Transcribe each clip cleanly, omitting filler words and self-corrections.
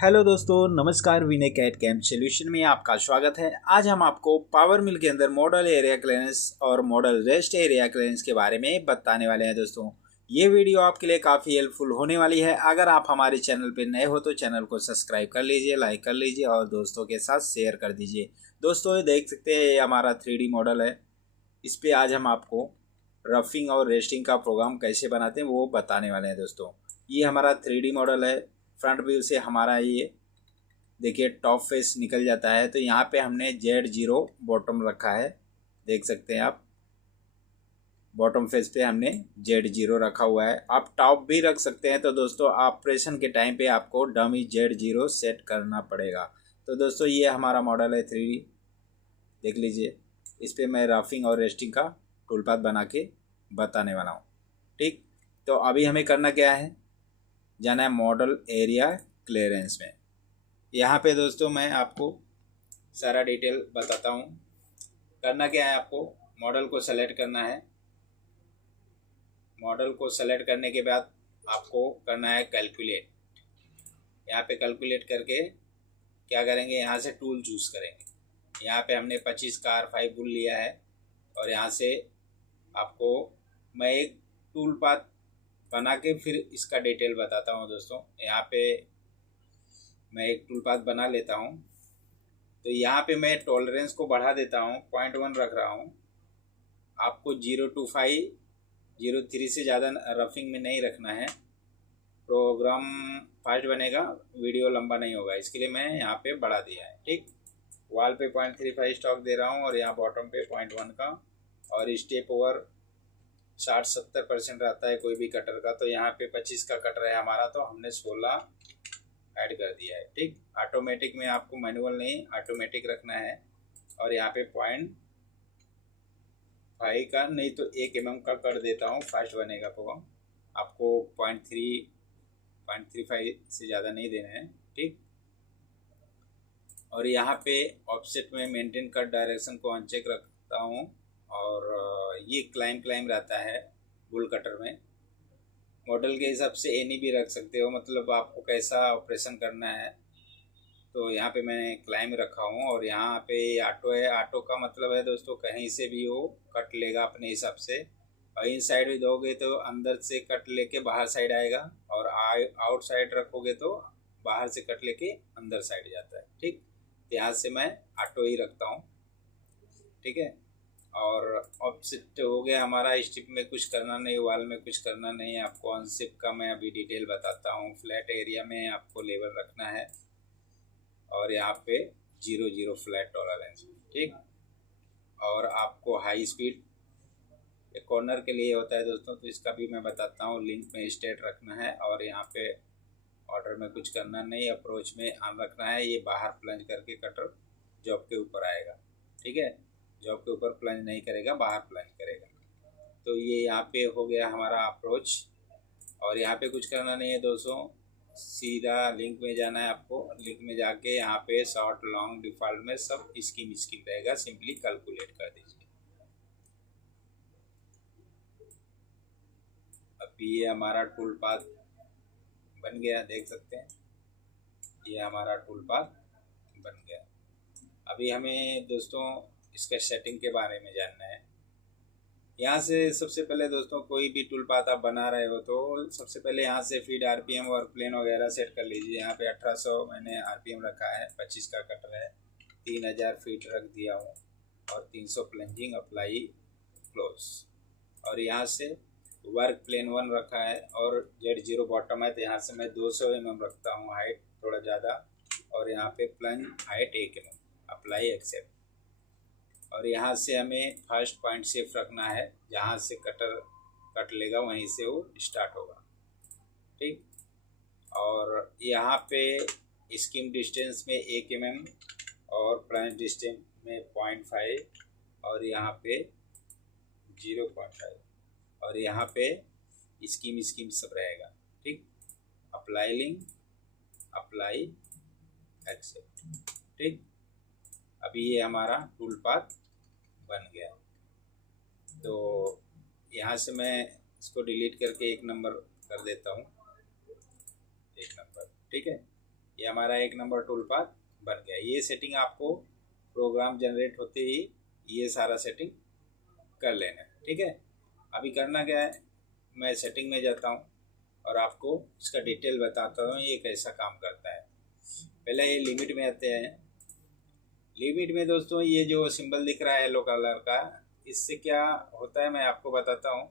Hello दोस्तों, नमस्कार। विनय cat camp solution में आपका स्वागत है। आज हम आपको पावर मिल के अंदर मॉडल एरिया क्लियरेंस और मॉडल रेस्ट एरिया क्लियरेंस के बारे में बताने वाले हैं। दोस्तों, ये वीडियो आपके लिए काफ़ी हेल्पफुल होने वाली है। अगर आप हमारे चैनल पर नए हो तो चैनल को सब्सक्राइब कर लीजिए, लाइक कर लीजिए और दोस्तों के साथ शेयर कर दीजिए। दोस्तों, ये देख सकते हैं, ये हमारा 3D मॉडल है। इस पर आज हम आपको रफिंग और रेस्टिंग का प्रोग्राम कैसे बनाते हैं वो बताने वाले हैं। दोस्तों, ये हमारा 3D मॉडल है। फ्रंट व्यू से हमारा ये देखिए टॉप फेस निकल जाता है। तो यहाँ पे हमने Z0 बॉटम रखा है, देख सकते हैं आप। बॉटम फेस पे हमने Z0 रखा हुआ है। आप टॉप भी रख सकते हैं। तो दोस्तों, ऑपरेशन के टाइम पे आपको डमी Z0 सेट करना पड़ेगा। तो दोस्तों, ये हमारा मॉडल है 3D, देख लीजिए। इस पर मैं रफिंग और रेस्टिंग का टूल पाथ बना के बताने वाला हूँ। ठीक, तो अभी हमें करना क्या है, जाना है मॉडल एरिया क्लियरेंस में। यहाँ पे दोस्तों मैं आपको सारा डिटेल बताता हूँ। करना क्या है, आपको मॉडल को सेलेक्ट करना है। मॉडल को सेलेक्ट करने के बाद आपको करना है कैलकुलेट। यहाँ पे कैलकुलेट करके क्या करेंगे, यहाँ से टूल चूज़ करेंगे। यहाँ पे हमने 25 का R5 बुल लिया है और यहाँ से आपको मैं एक टूल पाथ बना के फिर इसका डिटेल बताता हूँ। दोस्तों, यहाँ पे मैं एक टूल पाथ बना लेता हूँ। तो यहाँ पे मैं टॉलरेंस को बढ़ा देता हूँ, 0.1 रख रहा हूँ। आपको 025 0.3 से ज़्यादा रफिंग में नहीं रखना है, प्रोग्राम फास्ट बनेगा, वीडियो लंबा नहीं होगा। इसके लिए मैं यहाँ पे बढ़ा दिया है। ठीक, वॉल पे 0.35 स्टॉक दे रहा हूँ और यहाँ बॉटम पे 0.1 का। और स्टेप ओवर 60-70% रहता है कोई भी कटर का। तो यहाँ पे 25 का कटर है हमारा, तो हमने 16 ऐड कर दिया है। ठीक, ऑटोमेटिक में आपको मैनुअल नहीं, ऑटोमेटिक रखना है। और यहाँ पे 0.5 का नहीं तो 1 mm का कर देता हूँ, फास्ट बनेगा प्रोग्राम। आपको 0.35 से ज़्यादा नहीं देना है। ठीक, और यहाँ पे ऑफसेट में मेंटेन कट डायरेक्शन को अनचेक रखता हूँ। और ये क्लाइम रहता है बुल कटर में। मॉडल के हिसाब से एनी भी रख सकते हो, मतलब आपको कैसा ऑपरेशन करना है। तो यहाँ पे मैंने क्लाइम रखा हूँ। और यहाँ पे ऑटो है। ऑटो का मतलब है दोस्तों, कहीं से भी वो कट लेगा अपने हिसाब से। और इन साइड भी दोगे तो अंदर से कट लेके बाहर साइड आएगा, और आउट साइड रखोगे तो बाहर से कट लेके अंदर साइड जाता है। ठीक, यहाँ से मैं ऑटो ही रखता हूँ। ठीक है, और ऑफसेट हो गया हमारा। स्टिप में कुछ करना नहीं, वाल में कुछ करना नहीं है। आपको अनसिप का मैं अभी डिटेल बताता हूँ। फ्लैट एरिया में आपको लेवल रखना है और यहाँ पे 0 फ्लैट टॉलरेंस। ठीक, और आपको हाई स्पीड एक कॉर्नर के लिए होता है दोस्तों, तो इसका भी मैं बताता हूँ। लिंक में स्टेट रखना है और यहाँ पे ऑर्डर में कुछ करना नहीं, अप्रोच में ऑन रखना है। ये बाहर प्लंज करके कटर जॉब के ऊपर आएगा। ठीक है, जॉब के ऊपर प्लंज नहीं करेगा, बाहर प्लंज करेगा। तो ये यहाँ पे हो गया हमारा अप्रोच। और यहाँ पे कुछ करना नहीं है दोस्तों, सीधा लिंक में जाना है आपको। लिंक में जाके यहाँ पे शॉर्ट लॉन्ग डिफ़ॉल्ट में सब स्कीम रहेगा, सिंपली कैलकुलेट कर दीजिए। अभी ये हमारा टूल पाथ बन गया, देख सकते हैं। ये हमारा टूल पाथ बन गया। अभी हमें दोस्तों इसका सेटिंग के बारे में जानना है। यहाँ से सबसे पहले दोस्तों, कोई भी टूल पाथ आप बना रहे हो तो सबसे पहले यहाँ से फीड आरपीएम और प्लेन वगैरह सेट कर लीजिए। यहाँ पे 1800 मैंने आरपीएम रखा है, 25 का कटर है, 3000 फीट रख दिया हूँ और 300 प्लंजिंग अप्लाई क्लोज। और यहाँ से वर्क प्लेन 1 रखा है और Z0 बॉटम है, तो यहाँ से मैं 200 mm रखता हूँ, हाइट थोड़ा ज़्यादा। और यहाँ पे plunge height 1 mm, apply except. और यहाँ से हमें फर्स्ट पॉइंट सेफ रखना है, जहाँ से कटर कट लेगा वहीं से वो स्टार्ट होगा। ठीक, और यहाँ पे स्कीम डिस्टेंस में 1 mm और प्लंज डिस्टेंस में 0.5 और यहाँ पे 0.5 और यहाँ पे स्कीम सब रहेगा। ठीक, अप्लाई लिंक, अप्लाई एक्सेप्ट। ठीक, अभी ये हमारा टूल पाथ बन गया। तो यहाँ से मैं इसको डिलीट करके 1 नंबर कर देता हूँ, 1 नंबर। ठीक है, ये हमारा 1 नंबर टूल पाथ बन गया। ये सेटिंग आपको प्रोग्राम जनरेट होते ही ये सारा सेटिंग कर लेना है, ठीक है। अभी करना क्या है, मैं सेटिंग में जाता हूँ और आपको इसका डिटेल बताता हूँ ये कैसा काम करता है। पहले ये लिमिट में आते हैं। लिमिट में दोस्तों ये जो सिंबल दिख रहा है येलो कलर का, इससे क्या होता है मैं आपको बताता हूँ।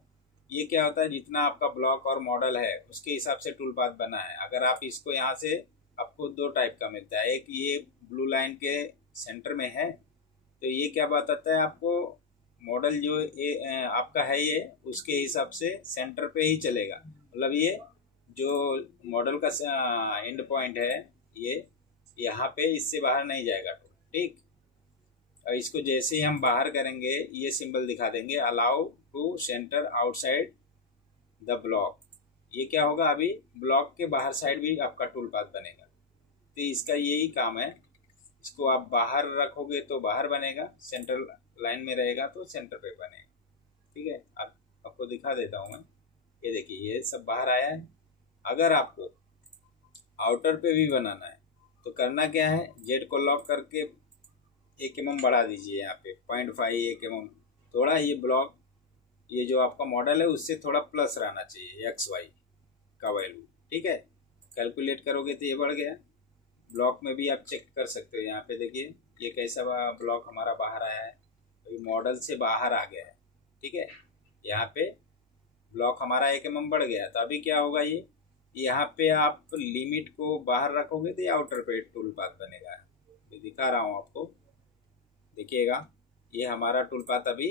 ये क्या होता है, जितना आपका ब्लॉक और मॉडल है उसके हिसाब से टूल पाथ बना है। अगर आप इसको यहाँ से, आपको दो टाइप का मिलता है। एक ये ब्लू लाइन के सेंटर में है, तो ये क्या बताता है आपको, मॉडल जो ये आपका है ये उसके हिसाब से सेंटर पे ही चलेगा। मतलब ये जो मॉडल का एंड पॉइंट है ये यहाँ पे, इससे बाहर नहीं जाएगा, ठीक। और इसको जैसे ही हम बाहर करेंगे ये सिंबल दिखा देंगे, allow to centre outside the block. ये क्या होगा, अभी ब्लॉक के बाहर साइड भी आपका टूल पाथ बनेगा। तो इसका यही काम है, इसको आप बाहर रखोगे तो बाहर बनेगा, सेंटर लाइन में रहेगा तो सेंटर पे बनेगा, ठीक है। अब आपको दिखा देता हूँ मैं। ये देखिए ये सब बाहर आया है। अगर आपको आउटर पे भी बनाना है तो करना क्या है, जेड को लॉक करके 1 mm बढ़ा दीजिए यहाँ पे 0.5 1 mm। थोड़ा ये ब्लॉक, ये जो आपका मॉडल है उससे थोड़ा प्लस रहना चाहिए XY का वैल्यू, ठीक है। कैलकुलेट करोगे तो ये बढ़ गया। ब्लॉक में भी आप चेक कर सकते हो। यहाँ पे देखिए ये कैसा ब्लॉक हमारा बाहर आया है, अभी मॉडल से बाहर आ गया है, ठीक है। यहाँ पे ब्लॉक हमारा 1 mm बढ़ गया। तो अभी क्या होगा, ये यहाँ पे आप लिमिट को बाहर रखोगे तो ये आउटर पे टूल पाथ बनेगा। तो दिखा रहा हूँ आपको, देखिएगा ये हमारा टूल पाथ अभी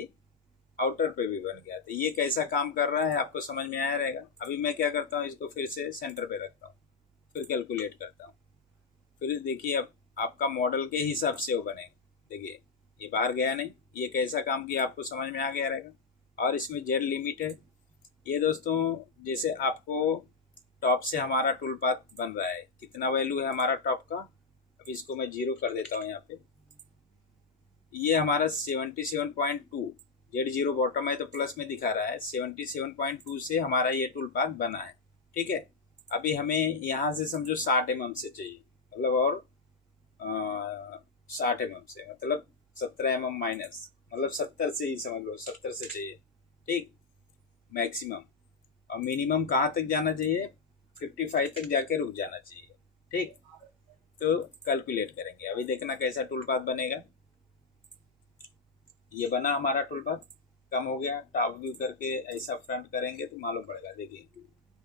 आउटर पे भी बन गया। तो ये कैसा काम कर रहा है आपको समझ में आया रहेगा। अभी मैं क्या करता हूँ, इसको फिर से सेंटर पे रखता हूँ, फिर कैलकुलेट करता हूँ, फिर देखिए अब आपका मॉडल के हिसाब से वो बनेगा। देखिए ये बाहर गया नहीं, ये कैसा काम किया आपको समझ में आ गया रहेगा। और इसमें जेड लिमिट है। ये दोस्तों जैसे आपको टॉप से हमारा टूल पाथ बन रहा है, कितना वैल्यू है हमारा टॉप का, अभी इसको मैं 0 कर देता हूँ यहाँ पे। ये हमारा 77.2, जेड 0 बॉटम है तो प्लस में दिखा रहा है, 77.2 से हमारा ये टूल पाथ बना है, ठीक है। अभी हमें यहाँ से समझो 60 mm से चाहिए, मतलब और 60 mm से, मतलब 17 mm माइनस, मतलब 70 से ही समझ लो, 70 से चाहिए, ठीक, मैक्सिमम। और मिनिमम कहाँ तक जाना चाहिए, 55 तक जाके रुक जाना चाहिए, ठीक। तो कैलकुलेट करेंगे, अभी देखना कैसा टूल पाथ बनेगा। ये बना हमारा टूल पाथ, कम हो गया। टॉप व्यू करके ऐसा फ्रंट करेंगे तो मालूम पड़ेगा। देखिए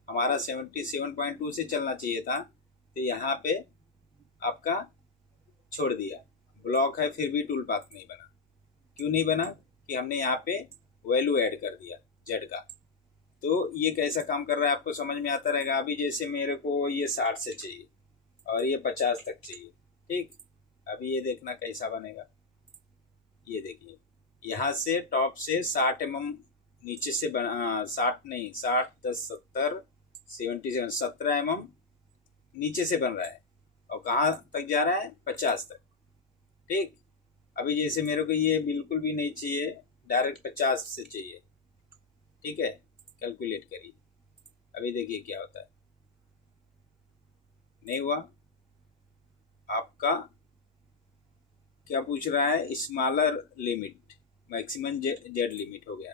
हमारा 77.2 से चलना चाहिए था, तो यहाँ पे आपका छोड़ दिया, ब्लॉक है फिर भी टूल पाथ नहीं बना। क्यों नहीं बना, कि हमने यहाँ पे वैल्यू ऐड कर दिया जेड का। तो ये कैसा काम कर रहा है आपको समझ में आता रहेगा। अभी जैसे मेरे को ये 60 से चाहिए और ये 50 तक चाहिए, ठीक। अभी ये देखना कैसा बनेगा। ये देखिए यहाँ से टॉप से 60 mm नीचे से बना, 60 नहीं, 60 10 70 77 17 mm नीचे से बन रहा है, और कहाँ तक जा रहा है, 50 तक, ठीक। अभी जैसे मेरे को ये बिल्कुल भी नहीं चाहिए, डायरेक्ट 50 से चाहिए, ठीक है। कैलकुलेट करिए, अभी देखिए क्या होता है। नहीं हुआ, आपका क्या पूछ रहा है, smaller limit, maximum Z limit हो गया।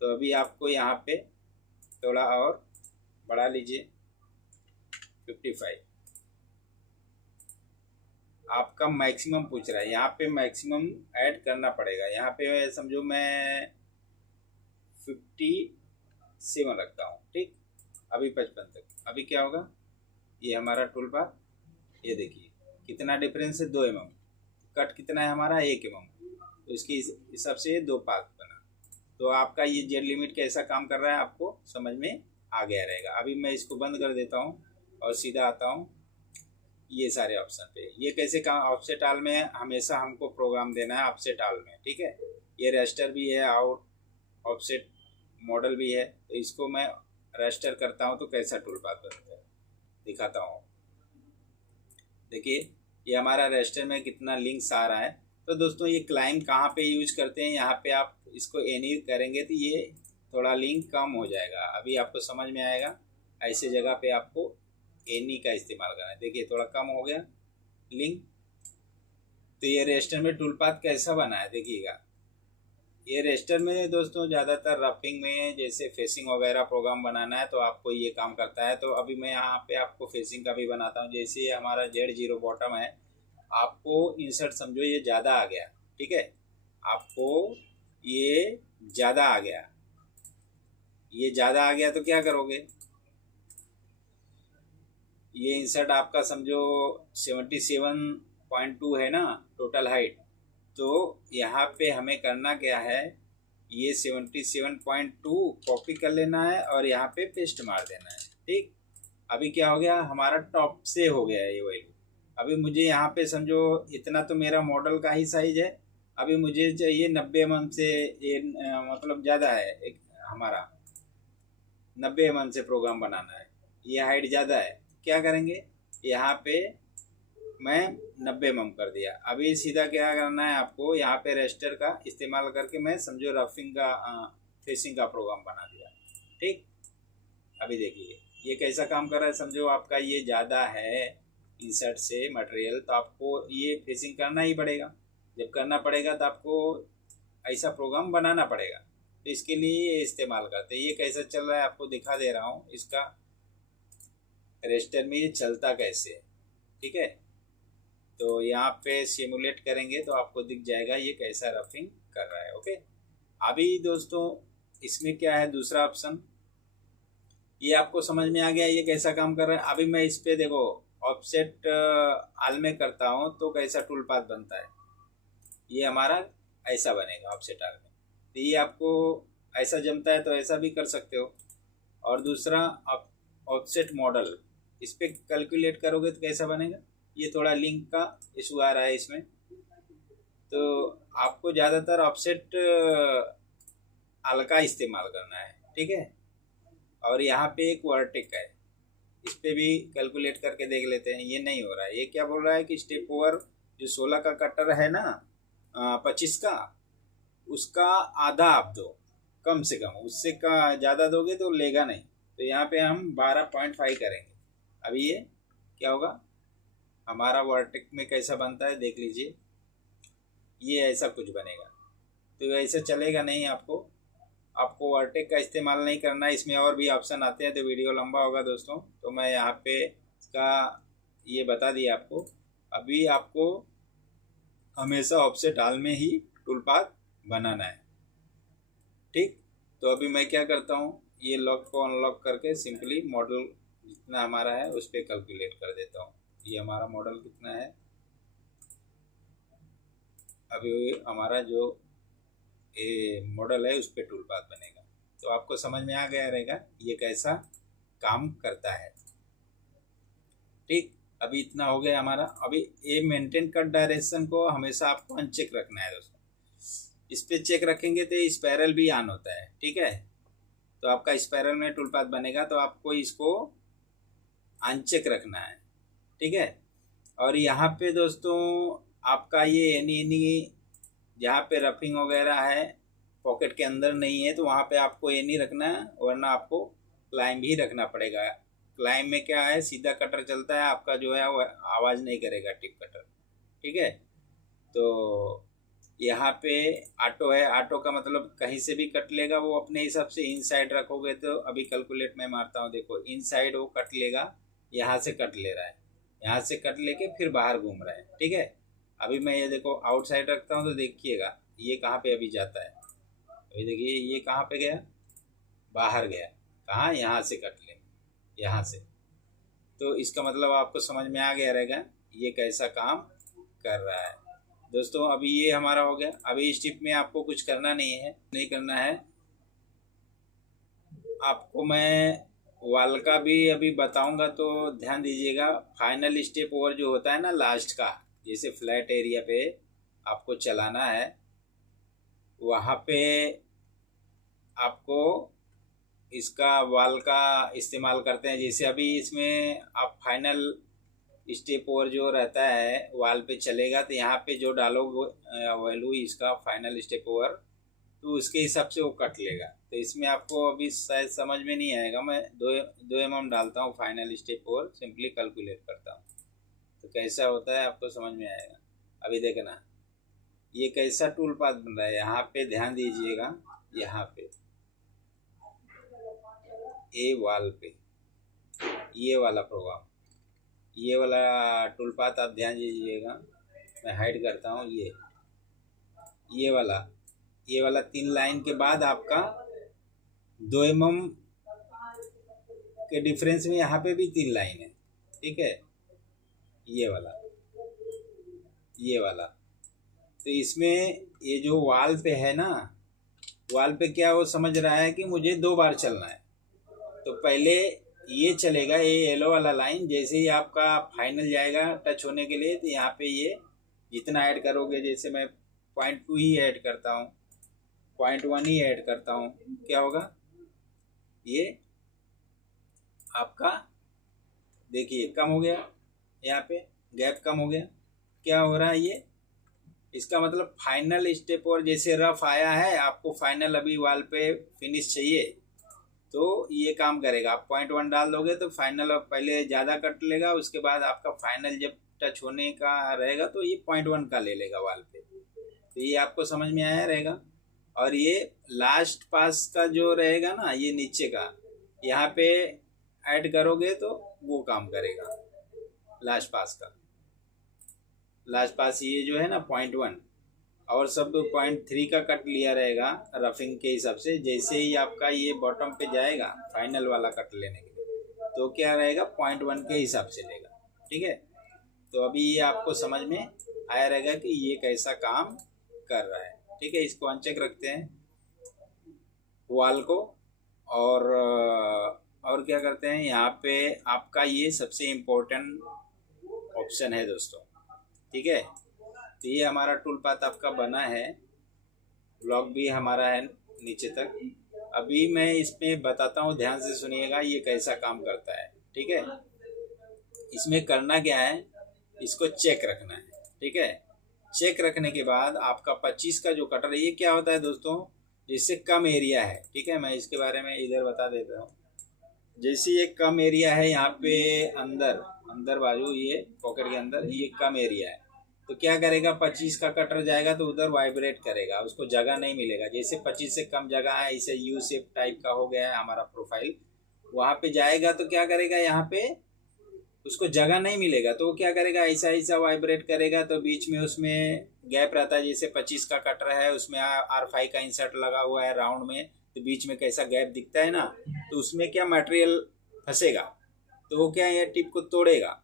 तो अभी आपको यहाँ पे थोड़ा और बढ़ा लीजिए, 55। आपका मैक्सिमम पूछ रहा है, यहाँ पे मैक्सिमम ऐड करना पड़ेगा। यहाँ पे समझो मैं 57 रखता हूँ, ठीक। अभी 55 तक। अभी क्या होगा, ये हमारा टूल पाथ, ये देखिए कितना डिफरेंस है, 2 mm। कट कितना है हमारा, 1 mm। तो इसके हिसाब से ये 2 पाथ बना। तो आपका ये जेड लिमिट कैसा काम कर रहा है आपको समझ में आ गया रहेगा। अभी मैं इसको बंद कर देता हूँ और सीधा आता हूँ ये सारे ऑप्शन पे। ये कैसे काम, ऑफसेट आल में हमेशा हमको प्रोग्राम देना है, ऑफसेट आल में, ठीक है। ये रेस्टर भी है और ऑफसेट मॉडल भी है। तो इसको मैं रेस्टर करता हूँ तो कैसा टूल पाथ बनता है दिखाता हूँ। देखिए ये हमारा रेस्टर में कितना लिंक्स आ रहा है। तो दोस्तों ये क्लाइम कहाँ पे यूज करते हैं, यहाँ पे आप इसको एनी करेंगे तो ये थोड़ा लिंक कम हो जाएगा। अभी आपको समझ में आएगा, ऐसे जगह पे आपको एनी का इस्तेमाल करना है। देखिए थोड़ा कम हो गया लिंक। तो ये रेस्टर में टूल पाथ कैसा बना है देखिएगा। ये रेस्टर में दोस्तों ज़्यादातर रफिंग में जैसे फेसिंग वगैरह प्रोग्राम बनाना है तो आपको ये काम करता है। तो अभी मैं यहाँ पे आपको फेसिंग का भी बनाता हूँ। जैसे ये हमारा Z0 बॉटम है, आपको इंसर्ट समझो ये ज़्यादा आ गया, ठीक है, आपको ये ज़्यादा आ गया, ये ज़्यादा आ गया तो क्या करोगे, ये इंसर्ट आपका समझो 77.2 है ना टोटल हाइट। तो यहाँ पे हमें करना क्या है, ये 77.2 कॉपी कर लेना है और यहाँ पे पेस्ट मार देना है। ठीक, अभी क्या हो गया, हमारा टॉप से हो गया है ये वैल्यू। अभी मुझे यहाँ पे समझो इतना तो मेरा मॉडल का ही साइज है, अभी मुझे चाहिए 90 mm से, ये मतलब ज़्यादा है, एक हमारा 90 mm से प्रोग्राम बनाना है, ये हाइट ज़्यादा है। क्या करेंगे, यहाँ पे मैं 90 mm कर दिया। अभी सीधा क्या करना है आपको, यहाँ पे रेस्टर का इस्तेमाल करके मैं समझो रफिंग का फेसिंग का प्रोग्राम बना दिया। ठीक, अभी देखिए ये कैसा काम कर रहा है। समझो आपका ये ज़्यादा है इंसर्ट से मटेरियल, तो आपको ये फेसिंग करना ही पड़ेगा। जब करना पड़ेगा तो आपको ऐसा प्रोग्राम बनाना पड़ेगा। तो इसके लिए ये इस्तेमाल करते हैं। ये कैसा चल रहा है आपको दिखा दे रहा हूँ, इसका रेस्टर में ये चलता कैसे है। ठीक है, तो यहाँ पे सिमुलेट करेंगे तो आपको दिख जाएगा ये कैसा रफिंग कर रहा है। ओके, अभी दोस्तों इसमें क्या है दूसरा ऑप्शन, ये आपको समझ में आ गया ये कैसा काम कर रहा है। अभी मैं इस पे देखो ऑफसेट आल में करता हूँ तो कैसा टूल पाथ बनता है, ये हमारा ऐसा बनेगा ऑफसेट आल में। तो ये आपको ऐसा जमता है तो ऐसा भी कर सकते हो। और दूसरा ऑफसेट मॉडल, इस पर कैलकुलेट करोगे तो कैसा बनेगा, ये थोड़ा लिंक का इशू आ रहा है इसमें। तो आपको ज़्यादातर ऑफसेट आल का इस्तेमाल करना है। ठीक है, और यहाँ पे एक वर्टिक है, इस पे भी कैलकुलेट करके देख लेते हैं। ये नहीं हो रहा है, ये क्या बोल रहा है कि स्टेप ओवर जो 16 का कटर है ना 25 का, उसका आधा आप दो, कम से कम, उससे का ज़्यादा दोगे तो लेगा नहीं। तो यहाँ पे हम 12.5 करेंगे। अभी ये क्या होगा, हमारा वर्टिक में कैसा बनता है देख लीजिए, ये ऐसा कुछ बनेगा। तो ऐसा चलेगा नहीं, आपको वर्टेक का इस्तेमाल नहीं करना है। इसमें और भी ऑप्शन आते हैं तो वीडियो लंबा होगा दोस्तों, तो मैं यहाँ पे इसका ये बता दिया आपको। अभी आपको हमेशा ऑफसेट आल में ही टूल पाथ बनाना है। ठीक, तो अभी मैं क्या करता हूँ, ये लॉक को अनलॉक करके सिंपली मॉडल जितना हमारा है उस पर कैलकुलेट कर देता हूँ। ये हमारा मॉडल कितना है, अभी हमारा जो ये मॉडल है उस पर टूल पाथ बनेगा। तो आपको समझ में आ गया रहेगा ये कैसा काम करता है। ठीक, अभी इतना हो गया हमारा। अभी ये मेंटेन कट डायरेक्शन को हमेशा आपको अनचेक रखना है दोस्तों। इस पर चेक रखेंगे तो स्पायरल भी ऑन होता है। ठीक है, तो आपका स्पायरल में टूल पाथ बनेगा तो आपको इसको अनचेक रखना है। ठीक है, और यहाँ पे दोस्तों आपका ये एनी जहाँ पे रफिंग वगैरह है पॉकेट के अंदर नहीं है तो वहाँ पे आपको ये नहीं रखना है, वरना आपको क्लाइम भी रखना पड़ेगा। क्लाइम में क्या है, सीधा कटर चलता है आपका जो है वो आवाज़ नहीं करेगा टिप कटर। ठीक है, तो यहाँ पे ऑटो है, ऑटो का मतलब कहीं से भी कट लेगा वो अपने हिसाब से। इनसाइड रखोगे तो अभी कैलकुलेट में मारता हूँ, देखो इनसाइड वो कट लेगा, यहाँ से कट ले रहा है, यहाँ से कट लेके फिर बाहर घूम रहा है। ठीक है, अभी मैं ये देखो आउटसाइड रखता हूँ तो देखिएगा ये कहाँ पे अभी जाता है। अभी देखिए ये कहाँ पे गया, बाहर गया, कहाँ, यहाँ से कट ले, यहाँ से। तो इसका मतलब आपको समझ में आ गया रहेगा ये कैसा काम कर रहा है दोस्तों। अभी ये हमारा हो गया। अभी इस टिप में आपको कुछ करना नहीं करना है। आपको मैं वाल का भी अभी बताऊंगा तो ध्यान दीजिएगा। फाइनल स्टेप ओवर जो होता है ना लास्ट का, जैसे फ्लैट एरिया पे आपको चलाना है, वहाँ पे आपको इसका वाल का इस्तेमाल करते हैं। जैसे अभी इसमें आप फाइनल स्टेप ओवर जो रहता है वाल पे चलेगा तो यहाँ पे जो डालोगे वैल्यू इसका फाइनल स्टेप ओवर, तो उसके हिसाब से वो कट लेगा। तो इसमें आपको अभी शायद समझ में नहीं आएगा, मैं 2 mm डालता हूँ फाइनल स्टेप और सिंपली कैलकुलेट करता हूँ, तो कैसा होता है आपको समझ में आएगा। अभी देखना ये कैसा टूल पाथ बन रहा है, यहाँ पे ध्यान दीजिएगा, यहाँ पे ए वाल पे ये वाला प्रोग्राम, ये वाला टूल पाथ आप ध्यान दीजिएगा। मैं हाइड करता हूँ, ये वाला 3 लाइन के बाद आपका 2 mm के डिफरेंस में यहाँ पे भी 3 लाइन है, ठीक है, ये वाला। तो इसमें ये जो वाल पे है ना, वाल पे क्या वो समझ रहा है कि मुझे 2 बार चलना है, तो पहले ये चलेगा, ये येलो वाला लाइन, जैसे ही आपका फाइनल जाएगा टच होने के लिए, तो यहाँ पे ये जितना ऐड करोगे, जैसे मैं 0.2 ही ऐड करता हूँ, 0.1 ही ऐड करता हूँ, क्या होगा, ये आपका देखिए कम हो गया, यहाँ पे गैप कम हो गया। क्या हो रहा है ये, इसका मतलब फाइनल स्टेप और जैसे रफ आया है, आपको फाइनल अभी वाल पे फिनिश चाहिए, तो ये काम करेगा। आप 0.1 डाल दोगे तो फाइनल अब पहले ज़्यादा कट लेगा, उसके बाद आपका फाइनल जब टच होने का रहेगा तो ये 0.1 का ले लेगा वाल पे। तो ये आपको समझ में आया रहेगा। और ये लास्ट पास का जो रहेगा ना, ये नीचे का, यहाँ पे ऐड करोगे तो वो काम करेगा। लास्ट पास ये जो है ना 0.1, और सब 0.3 का कट लिया रहेगा रफिंग के हिसाब से। जैसे ही आपका ये बॉटम पे जाएगा फाइनल वाला कट लेने के लिए, तो क्या रहेगा 0.1 के हिसाब से लेगा, ठीक है। तो अभी ये आपको समझ में आया रहेगा कि ये कैसा काम कर रहा है, ठीक है। इसको अनचेक रखते हैं वाल को, और क्या करते हैं, यहाँ पे आपका ये सबसे इम्पोर्टेंट ऑप्शन है दोस्तों, ठीक है। तो ये हमारा टूल पाथ आपका बना है, ब्लॉक भी हमारा है नीचे तक। अभी मैं इसमें बताता हूँ, ध्यान से सुनिएगा ये कैसा काम करता है, ठीक है। इसमें करना क्या है, इसको चेक रखना है, ठीक है। चेक रखने के बाद आपका 25 का जो कटर है, ये क्या होता है दोस्तों, जिससे कम एरिया है, ठीक है। मैं इसके बारे में इधर बता देता हूँ। जैसे ये कम एरिया है यहाँ पे अंदर बाजू, ये पॉकेट के अंदर ये कम एरिया है, तो क्या करेगा, 25 का कटर जाएगा तो उधर वाइब्रेट करेगा, उसको जगह नहीं मिलेगा। जैसे 25 से कम जगह है, इसे यू शेप टाइप का हो गया है हमारा प्रोफाइल, वहाँ पे जाएगा तो क्या करेगा, यहाँ पे उसको जगह नहीं मिलेगा, तो वो क्या करेगा, ऐसा वाइब्रेट करेगा। तो बीच में उसमें गैप रहता है, जैसे 25 का कटर है, उसमें R5 का इंसर्ट लगा हुआ है राउंड में, तो बीच में कैसा गैप दिखता है ना, तो उसमें क्या मटेरियल फंसेगा, तो वो क्या है, टिप को तोड़ेगा,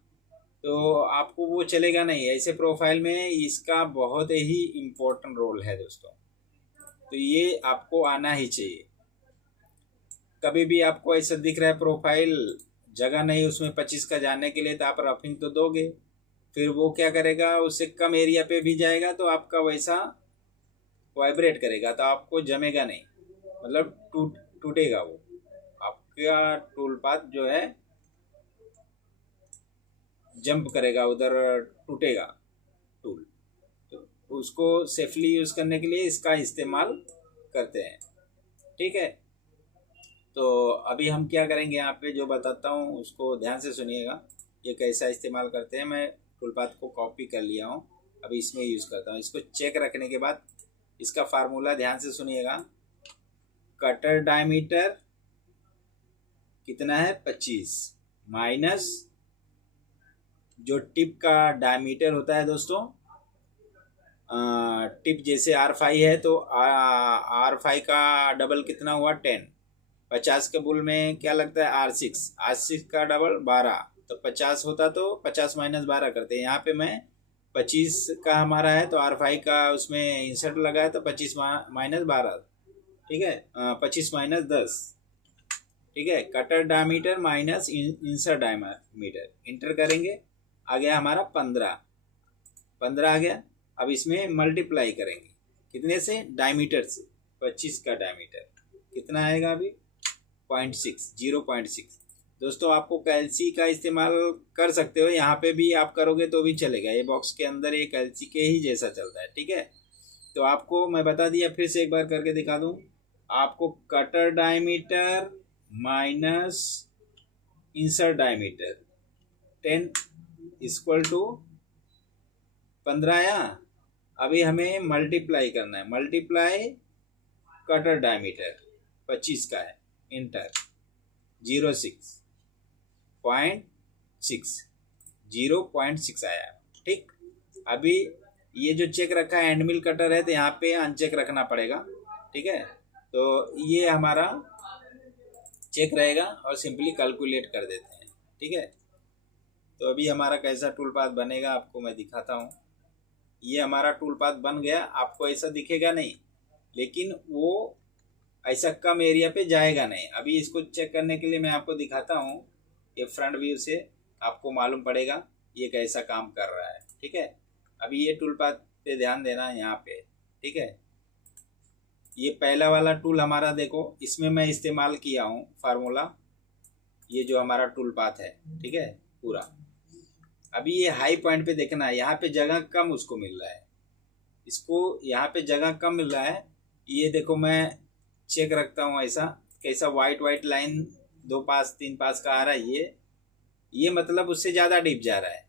तो आपको वो चलेगा नहीं। ऐसे प्रोफाइल में इसका बहुत ही इम्पोर्टेंट रोल है दोस्तों, तो ये आपको आना ही चाहिए। कभी भी आपको ऐसा दिख रहा है प्रोफाइल, जगह नहीं उसमें 25 का जाने के लिए, तो आप रफिंग तो दोगे, फिर वो क्या करेगा, उससे कम एरिया पे भी जाएगा तो आपका वैसा वाइब्रेट करेगा, तो आपको जमेगा नहीं, मतलब टूटेगा वो आपका टूल पाथ जो है, जंप करेगा उधर, टूटेगा टूल। तो उसको सेफली यूज़ करने के लिए इसका इस्तेमाल करते हैं, ठीक है। तो अभी हम क्या करेंगे, यहाँ पे जो बताता हूँ उसको ध्यान से सुनिएगा, ये कैसा इस्तेमाल करते हैं। मैं टूल पाथ को कॉपी कर लिया हूँ, अभी इसमें यूज़ करता हूँ। इसको चेक रखने के बाद इसका फार्मूला ध्यान से सुनिएगा। कटर डायमीटर कितना है, 25, माइनस जो टिप का डायमीटर होता है दोस्तों, टिप जैसे R5 है तो R5 का डबल कितना हुआ, 10। 50 के बुल में क्या लगता है, R6 का डबल 12, तो 50 होता तो 50 माइनस 12 करते हैं। यहाँ पे मैं 25 का हमारा है तो R5 का उसमें इंसर्ट लगा है, तो 25 माइनस 12, ठीक है, 25 माइनस 10, ठीक है। Cutter diameter minus insert diameter, inter करेंगे, आ गया हमारा 15 आ गया। अब इसमें मल्टीप्लाई करेंगे कितने से, डायमीटर से, 25 का डायमीटर कितना आएगा अभी, 0.6। दोस्तों आपको कैल्सी का इस्तेमाल कर सकते हो, यहाँ पे भी आप करोगे तो भी चलेगा, ये बॉक्स के अंदर ये कैल्सी के ही जैसा चलता है, ठीक है। तो आपको मैं बता दिया, फिर से एक बार करके दिखा दूं आपको। Cutter diameter minus insert diameter 10 equal to 15 आया। अभी हमें मल्टीप्लाई करना है, मल्टीप्लाई कटर डायमीटर 25 का है, इंटर 0.6 आया। ठीक, अभी ये जो चेक रखा है एंड मिल कटर है, तो यहाँ पे अनचेक रखना पड़ेगा। ठीक है, तो ये हमारा चेक रहेगा और सिंपली कैलकुलेट कर देते हैं। ठीक है, तो अभी हमारा कैसा टूल पाथ बनेगा आपको मैं दिखाता हूँ। ये हमारा टूल पाथ बन गया, आपको ऐसा दिखेगा नहीं, लेकिन वो ऐसा कम एरिया पे जाएगा नहीं। अभी इसको चेक करने के लिए मैं आपको दिखाता हूँ, ये फ्रंट व्यू से आपको मालूम पड़ेगा ये कैसा काम कर रहा है। ठीक है, अभी ये टूल पाथ पे ध्यान देना है यहाँ पे। ठीक है, ये पहला वाला टूल हमारा देखो, इसमें मैं इस्तेमाल किया हूँ फार्मूला, ये जो हमारा टूल पाथ है। ठीक है, पूरा अभी ये हाई पॉइंट पे देखना है, यहाँ पे जगह कम उसको मिल रहा है, इसको यहाँ पे जगह कम मिल रहा है। ये देखो मैं चेक रखता हूँ, ऐसा कैसा वाइट वाइट लाइन 2 पास 3 पास का आ रहा है, ये मतलब उससे ज़्यादा डीप जा रहा है।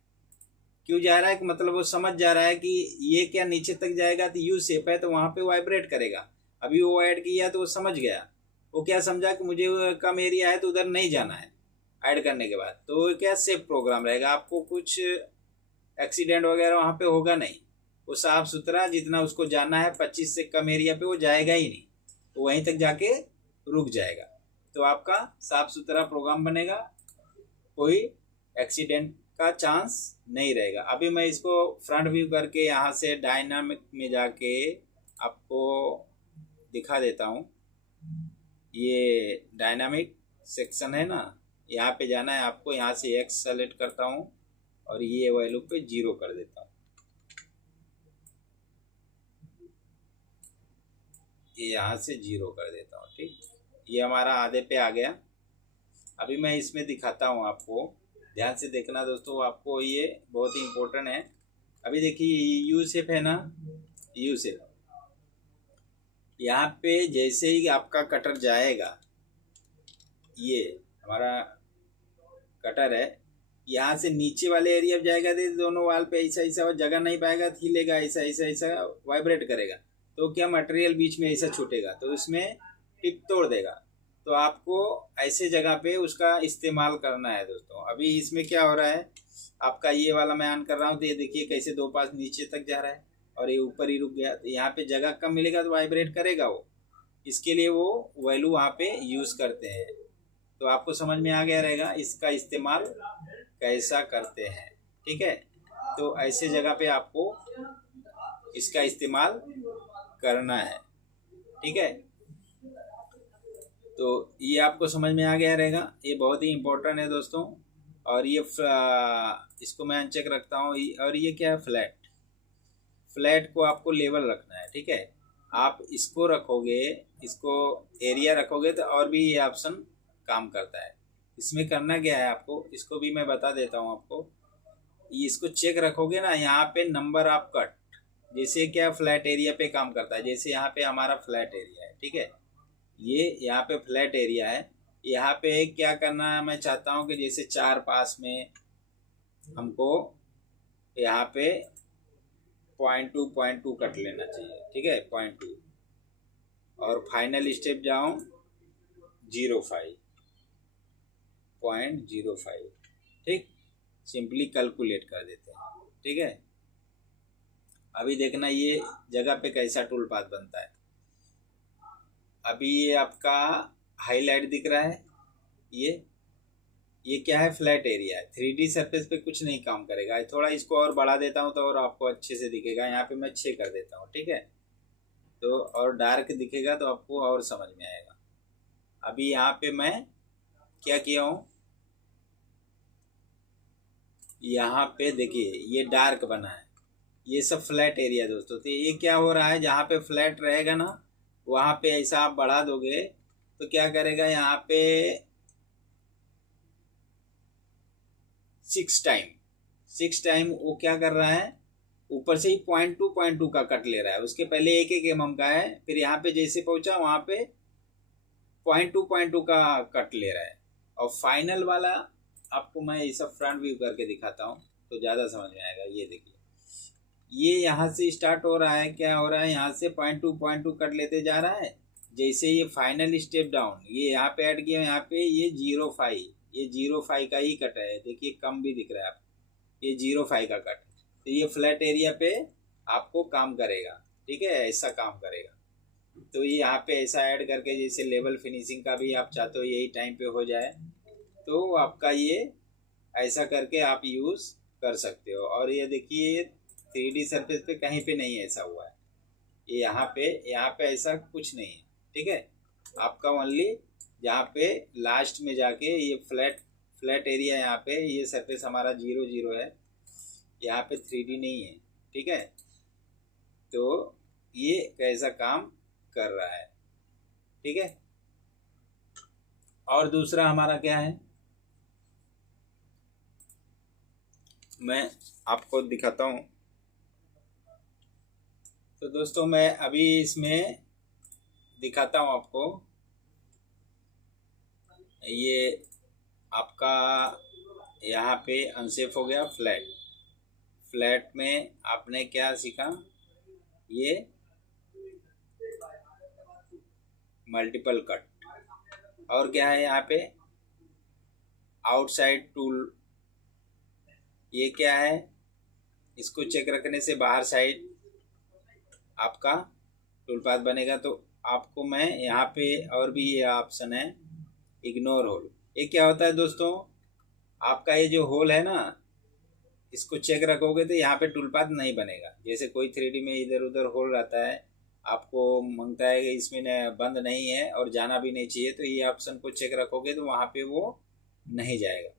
क्यों जा रहा है कि मतलब वो समझ जा रहा है कि ये क्या नीचे तक जाएगा तो यू शेप है, तो वहाँ पे वाइब्रेट करेगा। अभी वो ऐड किया तो वो समझ गया, वो क्या समझा कि मुझे कम एरिया है तो उधर नहीं जाना है। ऐड करने के बाद तो क्या सेफ प्रोग्राम रहेगा, आपको कुछ एक्सीडेंट वगैरह वहाँ पे होगा नहीं। वो साफ सुथरा जितना उसको जाना है 25 से कम एरिया पे वो जाएगा ही नहीं, वो वहीं तक जाके रुक जाएगा। तो आपका साफ सुथरा प्रोग्राम बनेगा, कोई एक्सीडेंट का चांस नहीं रहेगा। अभी मैं इसको फ्रंट व्यू करके यहाँ से डायनामिक में जाके आपको दिखा देता हूँ। ये डायनामिक सेक्शन है ना, यहाँ पे जाना है आपको, यहाँ से एक्स सेलेक्ट करता हूँ और ये वैल्यू पे 0 कर देता हूँ। ये यहाँ से 0 कर देता हूँ। ठीक, ये हमारा आधे पे आ गया। अभी मैं इसमें दिखाता हूँ आपको, ध्यान से देखना दोस्तों, आपको ये बहुत ही इम्पोर्टेंट है। अभी देखिए यू शेप है ना, यू शेप, यहाँ पे जैसे ही आपका कटर जाएगा, ये हमारा कटर है, यहाँ से नीचे वाले एरिया में जाएगा तो दोनों वाल पे ऐसा ऐसा जगह नहीं पाएगा, हिलेगा, ऐसा ऐसा ऐसा वाइब्रेट करेगा, तो क्या मटेरियल बीच में ऐसा छूटेगा तो इसमें टिप तोड़ देगा। तो आपको ऐसे जगह पे उसका इस्तेमाल करना है दोस्तों। अभी इसमें क्या हो रहा है, आपका ये वाला मैं ऑन कर रहा हूँ तो ये देखिए कैसे 2 पास नीचे तक जा रहा है और ये ऊपर ही रुक गया। तो यहाँ पे जगह कम मिलेगा तो वाइब्रेट करेगा वो, इसके लिए वो वैल्यू वहाँ पे यूज़ करते हैं। तो आपको समझ में आ गया रहेगा इसका इस्तेमाल कैसा करते हैं। ठीक है, तो ऐसे जगह पे आपको इसका इस्तेमाल करना है। ठीक है, तो ये आपको समझ में आ गया रहेगा, ये बहुत ही इम्पोर्टेंट है दोस्तों। और ये इसको मैं अनचेक रखता हूँ। और ये क्या है, फ्लैट, फ्लैट को आपको लेवल रखना है। ठीक है, आप इसको रखोगे, इसको एरिया रखोगे तो और भी ये ऑप्शन काम करता है। इसमें करना क्या है आपको, इसको भी मैं बता देता हूँ आपको। इसको चेक रखोगे ना, यहाँ पे नंबर ऑफ कट, जैसे क्या फ्लैट एरिया पे काम करता है, जैसे यहाँ पे हमारा फ्लैट एरिया है। ठीक है, ये यहाँ पे फ्लैट एरिया है, यहाँ पे क्या करना है मैं चाहता हूँ कि जैसे 4 पास में हमको यहाँ पे 0.2 कट लेना चाहिए। ठीक है, 0.2 और फाइनल स्टेप जाऊँ 0.05। ठीक, सिंपली कैलकुलेट कर देते हैं। ठीक है, अभी देखना ये जगह पे कैसा टूल पाथ बनता है। अभी ये आपका हाईलाइट दिख रहा है, ये क्या है, फ्लैट एरिया है। 3D सरफेस पे कुछ नहीं काम करेगा। थोड़ा इसको और बढ़ा देता हूँ तो और आपको अच्छे से दिखेगा। यहाँ पे मैं 6 कर देता हूँ। ठीक है, तो और डार्क दिखेगा तो आपको और समझ में आएगा। अभी यहाँ पे मैं क्या किया हूँ, यहाँ पे देखिए ये डार्क बना है, ये सब फ्लैट एरिया दोस्तों। तो ये क्या हो रहा है, जहाँ पे फ्लैट रहेगा ना वहाँ पे ऐसा आप बढ़ा दोगे तो क्या करेगा, यहाँ पे 6 टाइम वो क्या कर रहा है, ऊपर से ही 0.2 का कट ले रहा है, उसके पहले 1 mm का है, फिर यहाँ पे जैसे पहुंचा वहां पे 0.2 का कट ले रहा है। और फाइनल वाला आपको मैं ये सब फ्रंट व्यू करके दिखाता हूँ तो ज़्यादा समझ में आएगा। ये देखिए, ये यहाँ से स्टार्ट हो रहा है, क्या हो रहा है, यहाँ से 0.2 कट लेते जा रहा है। जैसे ये फाइनल स्टेप डाउन, ये यहाँ पे ऐड किया, यहाँ पे ये 0.5, ये 0.5 का ही कट है, देखिए कम भी दिख रहा है आप, ये 0.5 का कट। तो ये फ्लैट एरिया पे आपको काम करेगा, ठीक है, ऐसा काम करेगा। तो ये यहाँ पे ऐसा ऐड करके, जैसे लेवल फिनिशिंग का भी आप चाहते हो यही टाइम पे हो जाए, तो आपका ये ऐसा करके आप यूज़ कर सकते हो। और ये देखिए 3D सरफेस पे कहीं पे नहीं ऐसा हुआ है, ये यहाँ पे ऐसा कुछ नहीं है, ठीक है। आपका ओनली यहाँ पे लास्ट में जाके ये फ्लैट एरिया, यहाँ पे ये सरफेस हमारा 0 है, यहाँ पे 3D नहीं है, ठीक है। तो ये कैसा काम कर रहा है, ठीक है। और दूसरा हमारा क्या है, मैं आपको दिखाता हूँ। तो दोस्तों मैं अभी इसमें दिखाता हूँ आपको। ये आपका यहाँ पे अनसेफ हो गया, फ्लैट में आपने क्या सीखा, ये मल्टीपल कट। और क्या है यहाँ पे आउटसाइड टूल, ये क्या है, इसको चेक रखने से बाहर साइड आपका टूल पाथ बनेगा। तो आपको मैं यहाँ पे और भी ये ऑप्शन है इग्नोर होल। ये क्या होता है दोस्तों, आपका ये जो होल है ना, इसको चेक रखोगे तो यहाँ पे टूल पाथ नहीं बनेगा। जैसे कोई 3D में इधर उधर होल रहता है, आपको मांगता है कि इसमें बंद नहीं है और जाना भी नहीं चाहिए, तो ये ऑप्शन को चेक रखोगे तो वहाँ पे वो नहीं जाएगा,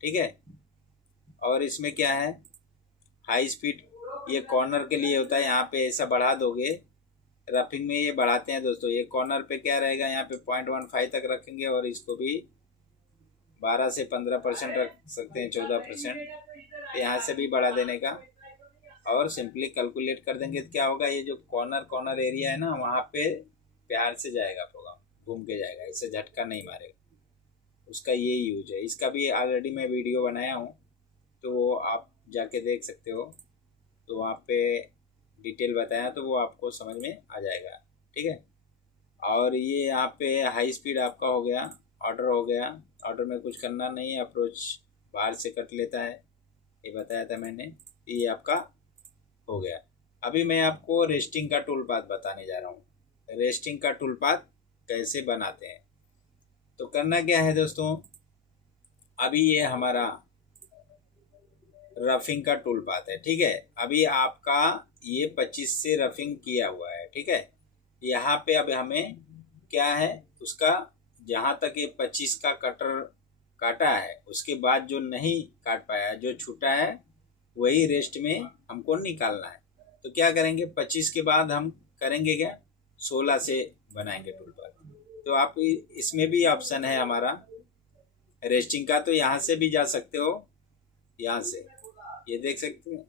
ठीक है। और इसमें क्या है हाई स्पीड, ये कॉर्नर के लिए होता है, यहाँ पे ऐसा बढ़ा दोगे, रफिंग में ये बढ़ाते हैं दोस्तों। ये कॉर्नर पे क्या रहेगा, यहाँ पे 0.15 तक रखेंगे और इसको भी 12 से 15% रख सकते हैं, 14%। यहाँ से भी बढ़ा देने का और सिंपली कैलकुलेट कर देंगे तो क्या होगा, ये जो कॉर्नर एरिया है ना, वहाँ पे प्यार से जाएगा प्रोग्राम, घूम के जाएगा, इससे झटका नहीं मारेगा। उसका ये यूज है। इसका भी ऑलरेडी मैं वीडियो बनाया हूँ, तो आप जाके देख सकते हो, तो वहाँ पे डिटेल बताया, तो वो आपको समझ में आ जाएगा, ठीक है। और ये यहाँ पे हाई स्पीड आपका हो गया, ऑर्डर हो गया। ऑर्डर में कुछ करना नहीं है, अप्रोच बाहर से कट लेता है, ये बताया था मैंने, ये आपका हो गया। अभी मैं आपको रेस्टिंग का टूल पाथ बताने जा रहा हूँ। रेस्टिंग का टूल पाथ कैसे बनाते हैं, तो करना क्या है दोस्तों, अभी ये हमारा रफिंग का टूल पाथ है, ठीक है। अभी आपका ये 25 से रफिंग किया हुआ है, ठीक है। यहाँ पे अब हमें क्या है, उसका जहाँ तक ये 25 का कटर काटा है, उसके बाद जो नहीं काट पाया, जो छूटा है, वही रेस्ट में हमको निकालना है। तो क्या करेंगे, 25 के बाद हम करेंगे क्या, 16 से बनाएंगे टूल पाथ। तो आप इसमें भी ऑप्शन है हमारा रेस्टिंग का, तो यहाँ से भी जा सकते हो, यहाँ से ये देख सकते हैं,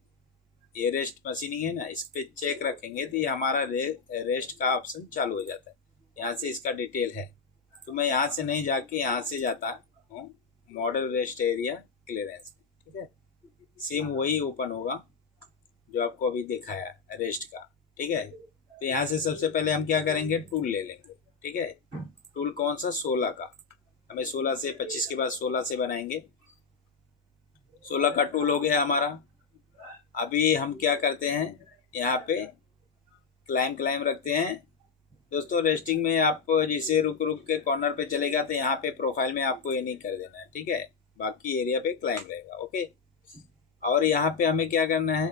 ये रेस्ट मशीनिंग है ना, इस पे चेक रखेंगे तो ये हमारा रेस्ट का ऑप्शन चालू हो जाता है। यहाँ से इसका डिटेल है, तो मैं यहाँ से नहीं जाके यहाँ से जाता हूँ मॉडल रेस्ट एरिया क्लियरेंस, ठीक है। सेम वही ओपन होगा जो आपको अभी दिखाया रेस्ट का, ठीक है। तो यहाँ से सबसे पहले हम क्या करेंगे, टूल ले लेंगे, ठीक है। टूल कौन सा, 16 का, हमें 16 से 25 के बाद 16 से बनाएंगे। 16 का टूल हो गया हमारा। अभी हम क्या करते हैं, यहाँ पे क्लाइम रखते हैं दोस्तों। रेस्टिंग में आप जैसे रुक के कॉर्नर पे चलेगा, तो यहाँ पे प्रोफाइल में आपको ये नहीं कर देना है, ठीक है, बाकी एरिया पे क्लाइम रहेगा, ओके। और यहाँ पे हमें क्या करना है,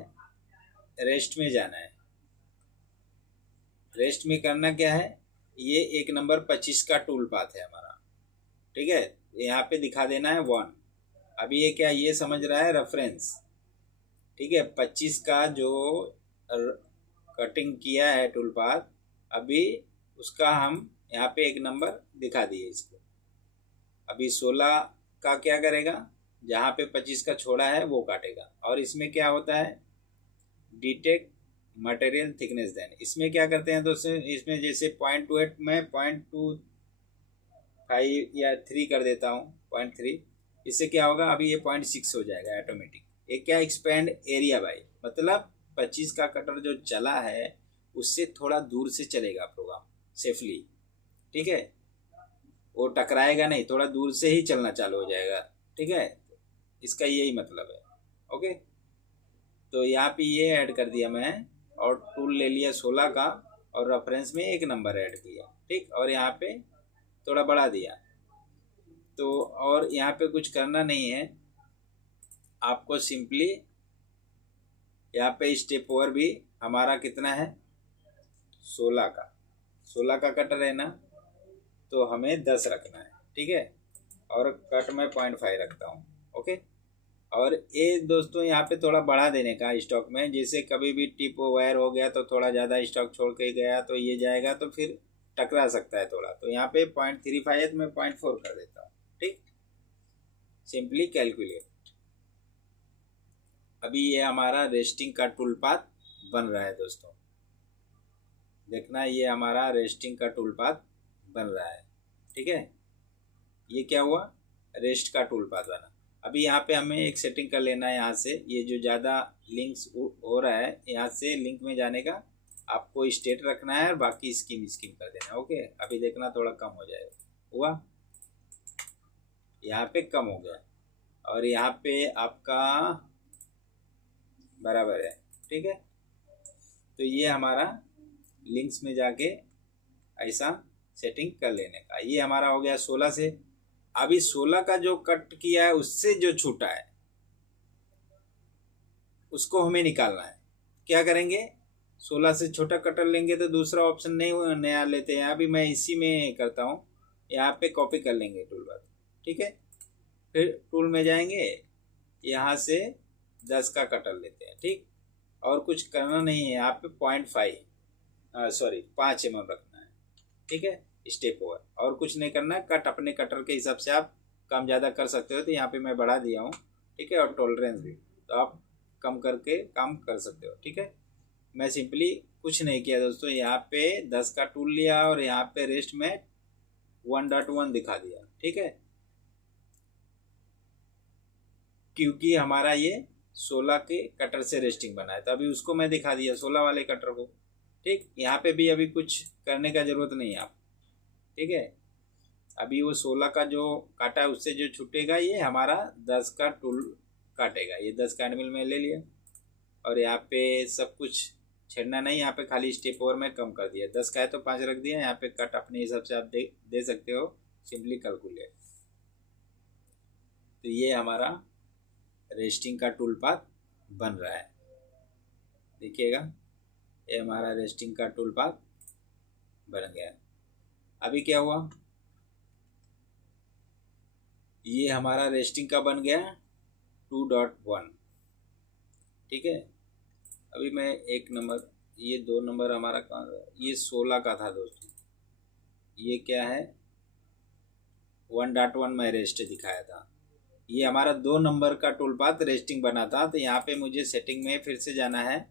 रेस्ट में जाना है। रेस्ट में करना क्या है, ये 1 नंबर 25 का टूल पाथ है हमारा, ठीक है। यहाँ पे दिखा देना है 1। अभी ये क्या, ये समझ रहा है रेफरेंस, ठीक है। 25 का जो कटिंग किया है टूल पाथ, अभी उसका हम यहाँ पे 1 नंबर दिखा दिए इसको। अभी 16 का क्या करेगा, जहाँ पे 25 का छोड़ा है वो काटेगा। और इसमें क्या होता है, डिटेक्ट मटेरियल थिकनेस देन। इसमें क्या करते हैं दोस्तों, इसमें जैसे 0.28 में 0.25 या 3 कर देता हूँ, 0.3। इससे क्या होगा, अभी ये 0.6 हो जाएगा ऑटोमेटिक। ये क्या, एक्सपेंड एरिया बाई, मतलब 25 का कटर जो चला है उससे थोड़ा दूर से चलेगा प्रोग्राम सेफली, ठीक है, वो टकराएगा नहीं, थोड़ा दूर से ही चलना चालू हो जाएगा, ठीक है। इसका यही मतलब है। ओके, तो यहाँ पे ये ऐड कर दिया मैं, और टूल ले लिया 16 का, और रेफरेंस में एक नंबर ऐड किया, ठीक, और यहाँ पे थोड़ा बढ़ा दिया। तो और यहाँ पे कुछ करना नहीं है आपको, सिंपली यहाँ पे स्टेप ओवर भी हमारा कितना है, 16 का कटर है ना, तो हमें 10 रखना है, ठीक है, और कट में 0.5 रखता हूँ। ओके, और ये दोस्तों यहाँ पे थोड़ा बढ़ा देने का स्टॉक में, जैसे कभी भी टिप वायर हो गया तो थोड़ा ज़्यादा स्टॉक छोड़ के गया तो ये जाएगा तो फिर टकरा सकता है थोड़ा, तो यहाँ पे 0.35 में 0.4 कर देता हूँ, ठीक। Simply calculate. अभी ये हमारा रेस्टिंग का टूल पाथ बन रहा है दोस्तों, देखना, ये हमारा रेस्टिंग का टूल पाथ बन रहा है, ठीक है। ये क्या हुआ, रेस्ट का टूल पाथ बना। अभी यहाँ पे हमें एक सेटिंग कर लेना है, यहाँ से ये जो ज़्यादा लिंक्स हो रहा है, यहाँ से लिंक में जाने का आपको स्टेट रखना है और बाकी स्कीम कर देना। ओके, अभी देखना थोड़ा कम हो जाएगा, हुआ, यहाँ पे कम हो गया, और यहाँ पे आपका बराबर है, ठीक है। तो ये हमारा लिंक्स में जाके ऐसा सेटिंग कर लेने का, ये हमारा हो गया 16 से। अभी 16 का जो कट किया है उससे जो छूटा है उसको हमें निकालना है। क्या करेंगे, 16 से छोटा कटर लेंगे तो दूसरा ऑप्शन नहीं नया लेते हैं, अभी मैं इसी में करता हूँ, यहाँ पे कॉपी कर लेंगे टूल बार, ठीक है। फिर टूल में जाएंगे, यहाँ से 10 का कटर लेते हैं, ठीक, और कुछ करना नहीं है, यहाँ पे 5 mm रखना है, ठीक है, स्टेप ओवर, और कुछ नहीं करना है। कट अपने कटर के हिसाब से आप कम ज़्यादा कर सकते हो, तो यहाँ पे मैं बढ़ा दिया हूँ, ठीक है, और टॉलरेंस भी तो आप कम करके काम कर सकते हो, ठीक है। मैं सिंपली कुछ नहीं किया दोस्तों, यहाँ पे 10 का टूल लिया और यहाँ पे रेस्ट में 1.1 दिखा दिया, ठीक है, क्योंकि हमारा ये 16 के कटर से रेस्टिंग बना है, तो अभी उसको मैं दिखा दिया 16 वाले कटर को, ठीक। यहाँ पे भी अभी कुछ करने का ज़रूरत नहीं है आप, ठीक है। अभी वो 16 का जो काटा है उससे जो छूटेगा ये हमारा 10 का टूल काटेगा, ये 10 का एंड मिल में ले लिया, और यहाँ पे सब कुछ छेड़ना नहीं, यहाँ पे खाली स्टेप ओवर में कम कर दिया, 10 का है तो 5 रख दिया, यहाँ पे कट अपने हिसाब से आप दे सकते हो, सिंपली कैलकुलेट। तो ये हमारा रेस्टिंग का टूल पाथ बन रहा है, देखिएगा, ये हमारा रेस्टिंग का टूल पाथ बन गया। अभी क्या हुआ, ये हमारा रेस्टिंग का बन गया 2.1, ठीक है। अभी मैं एक नंबर, ये 2 नंबर हमारा कहाँ, ये 16 का था दोस्तों, ये क्या है 1.1 में रेस्ट दिखाया था, ये हमारा 2 नंबर का टूल पाथ रेस्टिंग बना था। तो यहाँ पे मुझे सेटिंग में फिर से जाना है,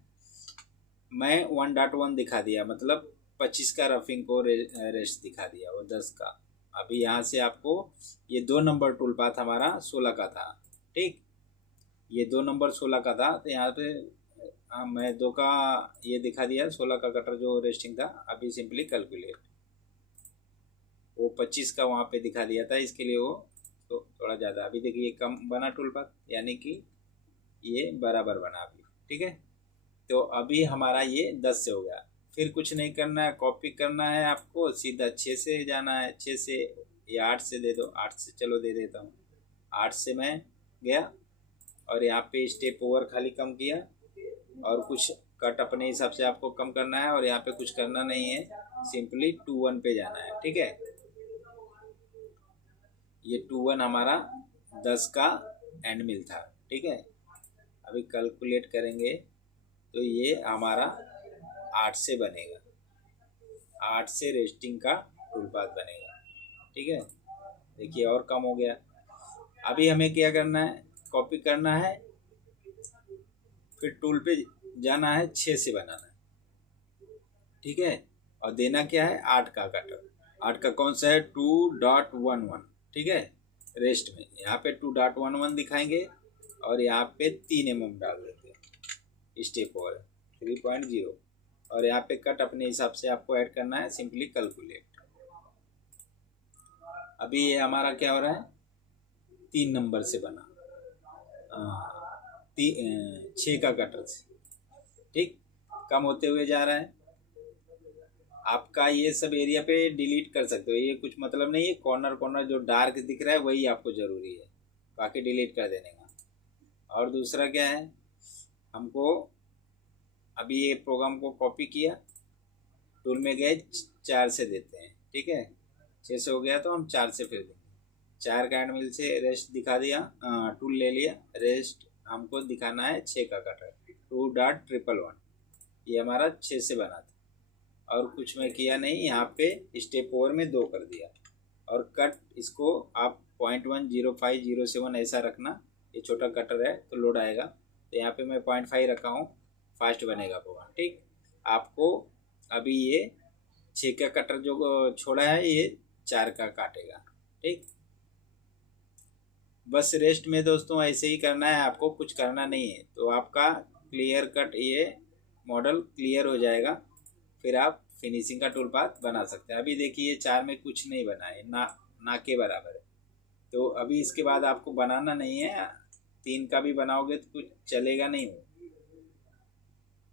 मैं 1.1 दिखा दिया, मतलब 25 का रफिंग को रेस्ट दिखा दिया, वो 10 का। अभी यहाँ से आपको ये 2 नंबर टूल पाथ हमारा 16 का था, ठीक, ये 2 नंबर 16 का था, तो यहाँ पे मैं 2 का ये दिखा दिया, 16 का कटर जो रेस्टिंग था। अभी सिंपली कैलकुलेट, वो 25 का वहाँ पे दिखा दिया था, इसके लिए वो तो थोड़ा ज़्यादा, अभी देखिए कम बना टूल पाथ, यानी कि ये बराबर बना अभी, ठीक है। तो अभी हमारा ये 10 से हो गया, फिर कुछ नहीं करना है, कॉपी करना है आपको, सीधा 6 से जाना है, 6 से या 8 से दे दो, 8 से चलो दे देता हूँ, 8 से मैं गया, और यहाँ पे स्टेप ओवर खाली कम किया, और कुछ कट अपने हिसाब से आपको कम करना है, और यहाँ पे कुछ करना नहीं है, सिंपली 2.1 पे जाना है, ठीक है। ये 2.1 हमारा 10 का एंड मिल था, ठीक है। अभी कैलकुलेट करेंगे तो ये हमारा 8 से बनेगा, 8 से रेस्टिंग का टूल पाथ बनेगा, ठीक है। देखिए और कम हो गया। अभी हमें क्या करना है, कॉपी करना है, फिर टूल पे जाना है 6 से बनाना है, ठीक है। और देना क्या है 8 का कटर, 8 का कौन सा है 2.11, ठीक है। रेस्ट में यहाँ पे 2.11 दिखाएंगे और यहाँ पे 3 mm डाल देते हैं, स्टेप ओवर 3.0, और यहाँ पे कट अपने हिसाब से आपको ऐड करना है, सिंपली कैलकुलेट। अभी ये हमारा क्या हो रहा है 3 नंबर से बना, 6 का कटर से, ठीक। कम होते हुए जा रहा है। आपका ये सब एरिया पे डिलीट कर सकते हो, ये कुछ मतलब नहीं है, कॉर्नर कॉर्नर जो डार्क दिख रहा है वही आपको ज़रूरी है, बाकी डिलीट कर देने का। और दूसरा क्या है, हमको अभी ये प्रोग्राम को कॉपी किया, टूल में गए 4 से देते हैं, ठीक है। 6 से हो गया तो हम 4 से फिर देंगे, 4 का एंड मिल से रेस्ट दिखा दिया, टूल ले लिया, रेस्ट हमको दिखाना है 6 का कटर 2.111, ये हमारा 6 से बना था और कुछ मैं किया नहीं, यहाँ पे स्टेप ओवर में 2 कर दिया। और कट इसको आप 0.10507 ऐसा रखना, ये छोटा कटर है तो लोड आएगा, तो यहाँ पे मैं 0.5 रखा हूँ, फास्ट बनेगा प्रोग्राम, ठीक। आपको अभी ये 6 का कटर जो छोड़ा है ये 4 का काटेगा, ठीक। बस रेस्ट में दोस्तों ऐसे ही करना है, आपको कुछ करना नहीं है, तो आपका क्लियर कट ये मॉडल क्लियर हो जाएगा, फिर आप फिनिशिंग का टूल पाथ बना सकते हैं। अभी देखिए 4 में कुछ नहीं बना है, ना के बराबर है, तो अभी इसके बाद आपको बनाना नहीं है, 3 का भी बनाओगे तो कुछ चलेगा नहीं,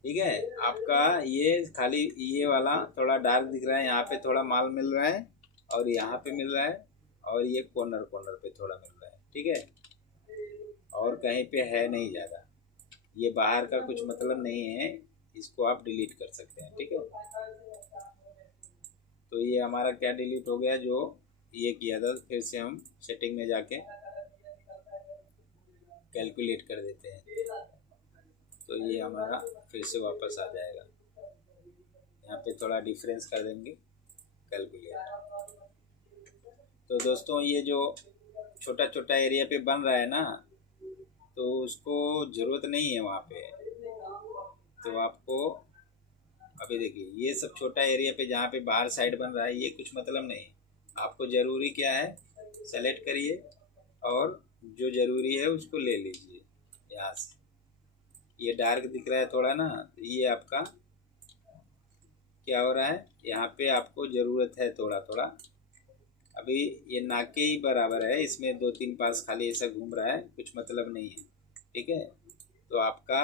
ठीक है। आपका ये खाली ये वाला थोड़ा डार्क दिख रहा है, यहाँ पे थोड़ा माल मिल रहा है और यहाँ पे मिल रहा है और ये कॉर्नर कॉर्नर पे थोड़ा मिल रहा है, ठीक है, और कहीं पे है नहीं ज़्यादा, ये बाहर का कुछ मतलब नहीं है, इसको आप डिलीट कर सकते हैं, ठीक है। तो ये हमारा क्या डिलीट हो गया जो ये किया था, फिर से हम सेटिंग में जाके कैलकुलेट कर देते हैं, तो ये हमारा फिर से वापस आ जाएगा, यहाँ पे थोड़ा डिफरेंस कर देंगे कैलकुलेट। तो दोस्तों ये जो छोटा छोटा एरिया पे बन रहा है ना, तो उसको ज़रूरत नहीं है वहाँ पे, तो आपको अभी देखिए ये सब छोटा एरिया पे जहाँ पे बाहर साइड बन रहा है ये कुछ मतलब नहीं, आपको ज़रूरी क्या है सेलेक्ट करिए और जो ज़रूरी है उसको ले लीजिए। यहाँ से ये डार्क दिख रहा है थोड़ा ना, ये आपका क्या हो रहा है, यहाँ पे आपको ज़रूरत है थोड़ा थोड़ा, अभी ये नाके ही बराबर है, इसमें 2-3 पास खाली ऐसा घूम रहा है, कुछ मतलब नहीं है, ठीक है। तो आपका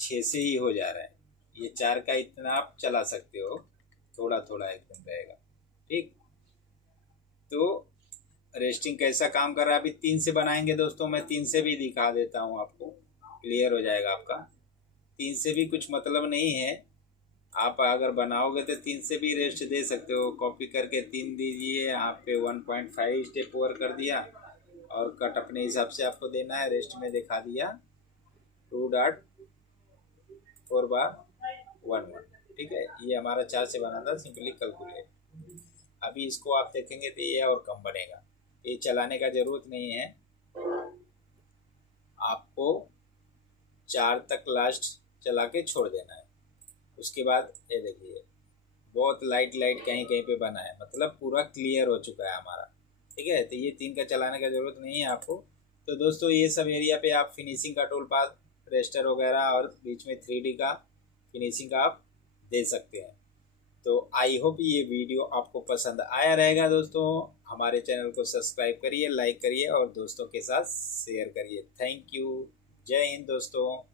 6 से ही हो जा रहा है, ये 4 का इतना आप चला सकते हो, थोड़ा थोड़ा एकदम रहेगा, ठीक। तो रेस्टिंग कैसा काम कर रहा है, अभी 3 से बनाएंगे दोस्तों, मैं 3 से भी दिखा देता हूँ आपको, क्लियर हो जाएगा आपका। 3 से भी कुछ मतलब नहीं है, आप अगर बनाओगे तो 3 से भी रेस्ट दे सकते हो, कॉपी करके 3 दीजिए, यहाँ पे 1.5 स्टेप ओवर कर दिया और कट अपने हिसाब से आपको देना है, रेस्ट में दिखा दिया 2.4/11, ठीक है। ये हमारा 4 से बना था, सिंपली कैलकुलेट। अभी इसको आप देखेंगे तो ये और कम बनेगा, ये चलाने का ज़रूरत नहीं है, आपको 4 तक लास्ट चला के छोड़ देना है। उसके बाद ये देखिए बहुत लाइट कहीं कहीं पे बना है, मतलब पूरा क्लियर हो चुका है हमारा, ठीक है। तो ये 3 का चलाने का ज़रूरत नहीं है आपको। तो दोस्तों ये सब एरिया पे आप फिनिशिंग का टूल पाथ, रेस्टर वगैरह और बीच में 3D का फिनिशिंग का आप दे सकते हैं। तो आई होप ये वीडियो आपको पसंद आया रहेगा दोस्तों, हमारे चैनल को सब्सक्राइब करिए, लाइक करिए और दोस्तों के साथ शेयर करिए। थैंक यू, जय हिंद दोस्तों।